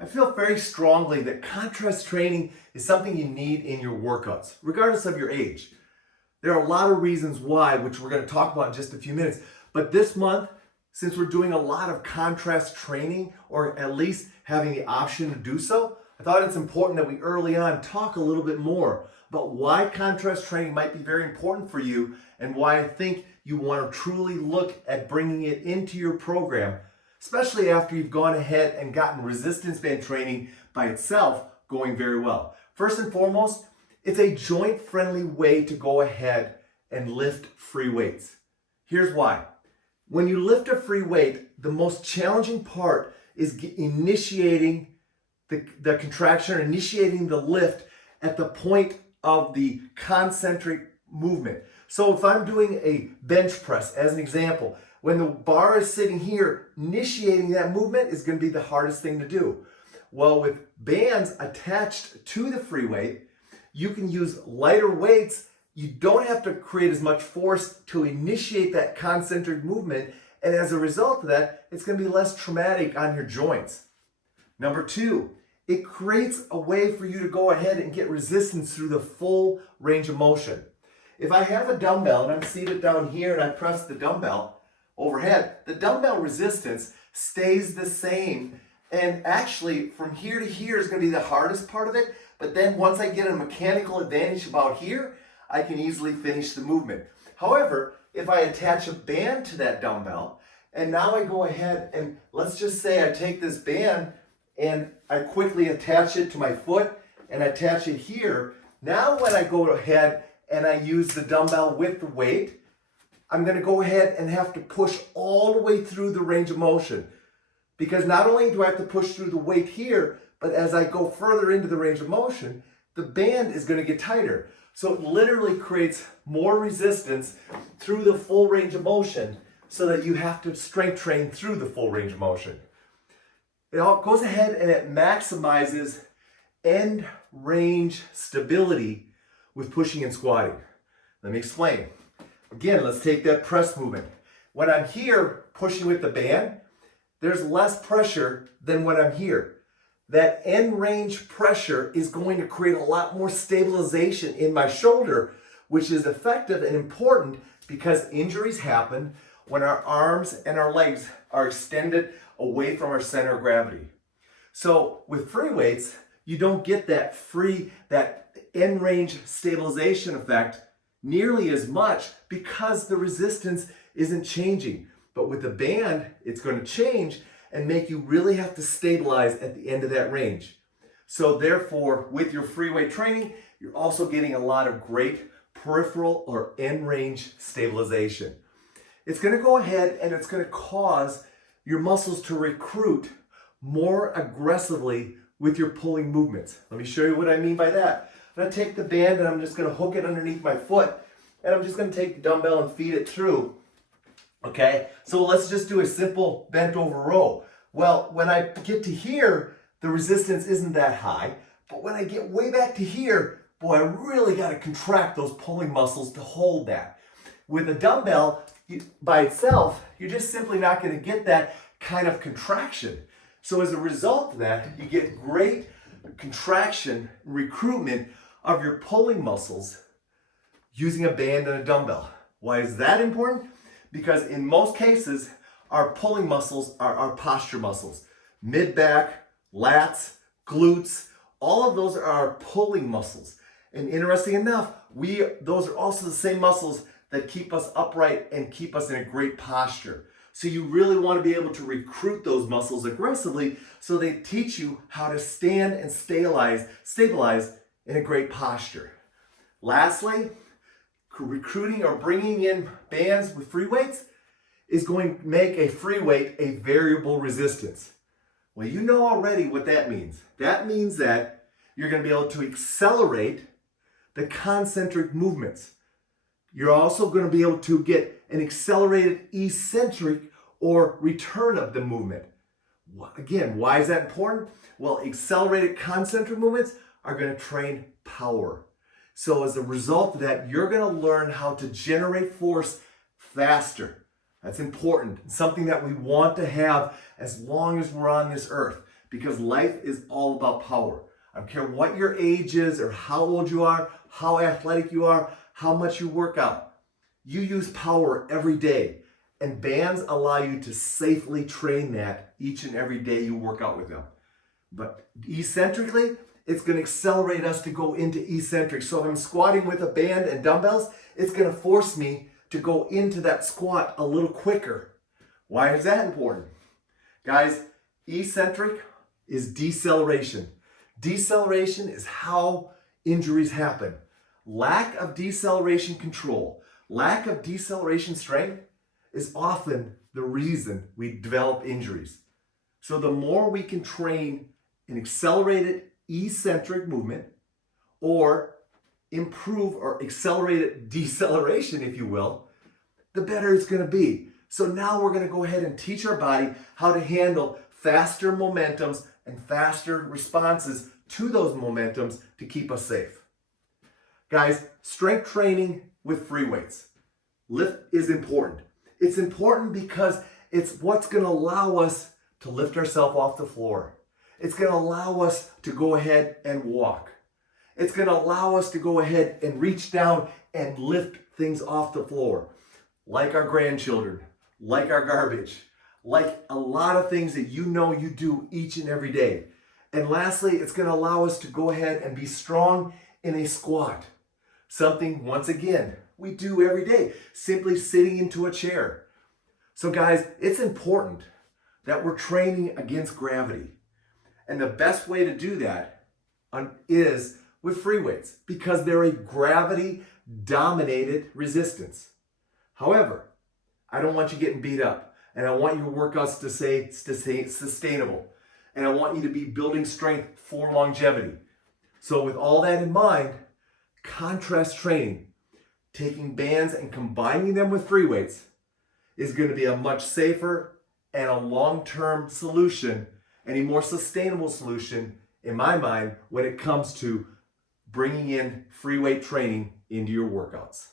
I feel very strongly that contrast training is something you need in your workouts, regardless of your age. There are a lot of reasons why, which we're going to talk about in just a few minutes. But this month, since we're doing a lot of contrast training, or at least having the option to do so, I thought it's important that we early on talk a little bit more about why contrast training might be very important for you and why I think you want to truly look at bringing it into your program, especially after you've gone ahead and gotten resistance band training by itself going very well. First and foremost, it's a joint-friendly way to go ahead and lift free weights. Here's why. When you lift a free weight, the most challenging part is initiating the contraction, or initiating the lift at the point of the concentric movement. So if I'm doing a bench press, as an example, when the bar is sitting here, initiating that movement is going to be the hardest thing to do. Well, with bands attached to the free weight, you can use lighter weights. You don't have to create as much force to initiate that concentric movement, and as a result of that, it's going to be less traumatic on your joints. Number two, it creates a way for you to go ahead and get resistance through the full range of motion. If I have a dumbbell and I'm seated down here and I press the dumbbell overhead, the dumbbell resistance stays the same. And actually, from here to here is going to be the hardest part of it. But then once I get a mechanical advantage about here, I can easily finish the movement. However, if I attach a band to that dumbbell, and now I go ahead and let's just say I take this band and I quickly attach it to my foot and attach it here. Now when I go ahead and I use the dumbbell with the weight, I'm going to go ahead and have to push all the way through the range of motion. Because not only do I have to push through the weight here, but as I go further into the range of motion, the band is going to get tighter. So it literally creates more resistance through the full range of motion so that you have to strength train through the full range of motion. It all goes ahead and it maximizes end range stability with pushing and squatting. Let me explain. Again, let's take that press movement. When I'm here pushing with the band, there's less pressure than when I'm here. That end range pressure is going to create a lot more stabilization in my shoulder, which is effective and important because injuries happen when our arms and our legs are extended away from our center of gravity. So with free weights, you don't get that end range stabilization effect nearly as much because the resistance isn't changing. But with the band, it's going to change and make you really have to stabilize at the end of that range. So therefore, with your free weight training, you're also getting a lot of great peripheral or end range stabilization. It's going to go ahead and it's going to cause your muscles to recruit more aggressively with your pulling movements. Let me show you what I mean by that. I'm going to take the band and I'm just going to hook it underneath my foot, and I'm just going to take the dumbbell and feed it through. Okay, so let's just do a simple bent over row. Well, when I get to here, the resistance isn't that high, but when I get way back to here, boy, I really got to contract those pulling muscles to hold that. With a dumbbell by itself, you're just simply not going to get that kind of contraction. So as a result of that, you get great contraction, recruitment of your pulling muscles using a band and a dumbbell. Why is that important? Because in most cases, our pulling muscles are our posture muscles. Mid-back, lats, glutes, all of those are our pulling muscles. And interesting enough, those are also the same muscles that keep us upright and keep us in a great posture. So you really want to be able to recruit those muscles aggressively so they teach you how to stand and stabilize in a great posture. Lastly, recruiting or bringing in bands with free weights is going to make a free weight a variable resistance. Well, you know already what that means. That means that you're going to be able to accelerate the concentric movements. You're also going to be able to get an accelerated eccentric or return of the movement. Again, why is that important? Well, accelerated concentric movements are going to train power. So as a result of that, you're going to learn how to generate force faster. That's important. It's something that we want to have as long as we're on this earth. because life is all about power. I don't care what your age is or how old you are, how athletic you are, how much you work out. You use power every day, and bands allow you to safely train that each and every day you work out with them. But eccentrically, it's going to accelerate us to go into eccentric. So if I'm squatting with a band and dumbbells, it's going to force me to go into that squat a little quicker. Why is that important? Guys, eccentric is deceleration. Deceleration is how injuries happen. Lack of deceleration control, lack of deceleration strength is often the reason we develop injuries. So the more we can train an accelerated eccentric movement or improve or accelerated deceleration, if you will, the better it's going to be. So now we're going to go ahead and teach our body how to handle faster momentums and faster responses to those momentums to keep us safe. Guys, strength training with free weights. Lift is important. It's important because it's what's going to allow us to lift ourselves off the floor. It's going to allow us to go ahead and walk. It's going to allow us to go ahead and reach down and lift things off the floor, like our grandchildren, like our garbage, like a lot of things that you know you do each and every day. And lastly, it's going to allow us to go ahead and be strong in a squat. Something, once again, we do every day, simply sitting into a chair. So guys, it's important that we're training against gravity. And the best way to do that is with free weights, because they're a gravity-dominated resistance. However, I don't want you getting beat up, and I want your workouts to stay sustainable, and I want you to be building strength for longevity. So with all that in mind, contrast training, taking bands and combining them with free weights, is going to be a much safer and a long-term solution, and a more sustainable solution, in my mind, when it comes to bringing in free weight training into your workouts.